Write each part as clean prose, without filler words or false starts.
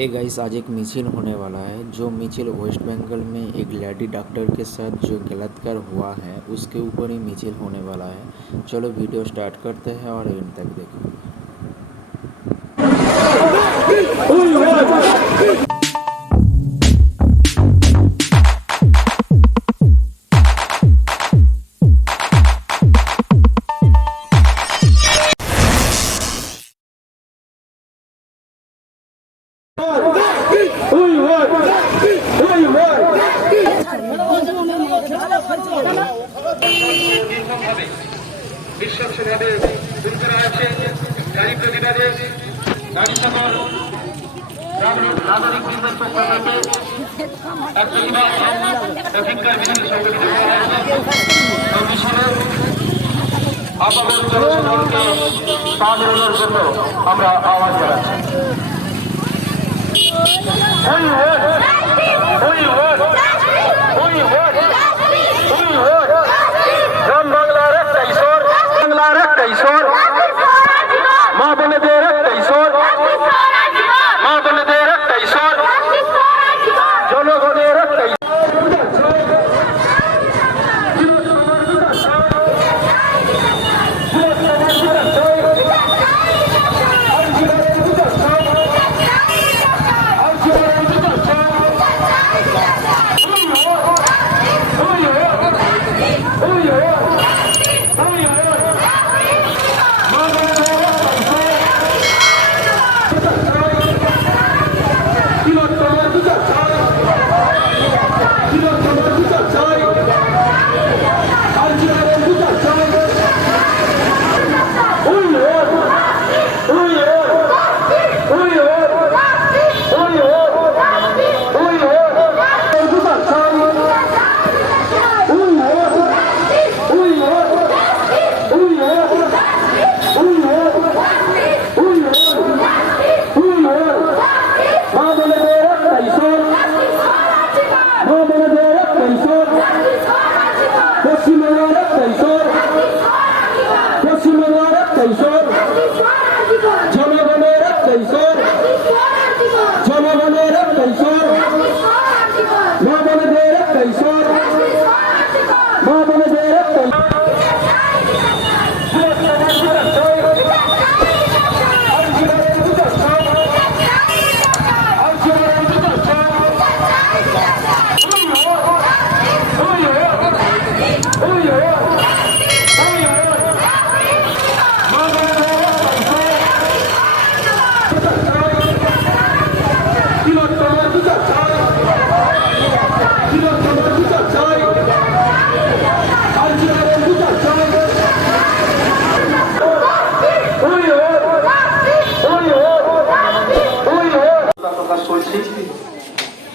Hey guys, आज एक मिছিল होने वाला है। जो मिছিল वेस्ट बंगाल में एक लेडी डॉक्टर के साथ जो बलात्कार हुआ है उसके ऊपर ही मिছিল होने वाला है। चलो वीडियो स्टार्ट करते हैं और एंड तक देखो। বিশ্বভাবে দূর করা হয়েছে নারী প্রতিবাদে নারী সকল নাগরিক বৃন্দের পক্ষ থেকে এক প্রতিবাদ অধিকার বিরোধী সংগঠিত করা হয়েছে। মিছিলে আপাতত জনসাধারণকে পা বেরোনোর জন্য আমরা আহ্বান জানাচ্ছি। গ্রাম বাংলার একটা ঈশ্বর, বাংলার একটা ঈশ্বর, মা বোনেদের একটা ঈশ্বর, মা বোনেদের একটা ঈশ্বর, জনগণের একটা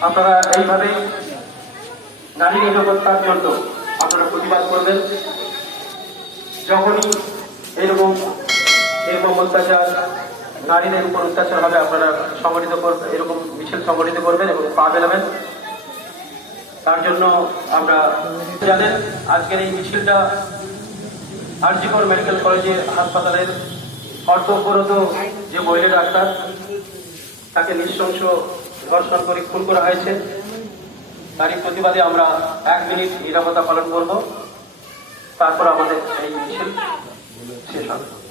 আপনারা এইভাবে নারী নিরাপত্তার জন্য আপনারা প্রতিবাদ করবেন। যখনই এরকম অত্যাচার নারীদের উপর অত্যাচার হবে আপনারা সংগঠিত করবেন, এরকম মিছিল সংগঠিত করবেন এবং পা মেলাবেন। তার জন্য আমরা জানেন আজকের এই মিছিলটা আর.জি. কর মেডিকেল কলেজে হাসপাতালের কর্তব্যরত যে মহিলা ডাক্তার তাকে নৃশংস ধর্ষণ করে খুন করা হয়েছে, তারই প্রতিবাদে আমরা 1 মিনিট নীরবতা পালন করব। তারপর আমাদের এই মিছিল শেষ হবে।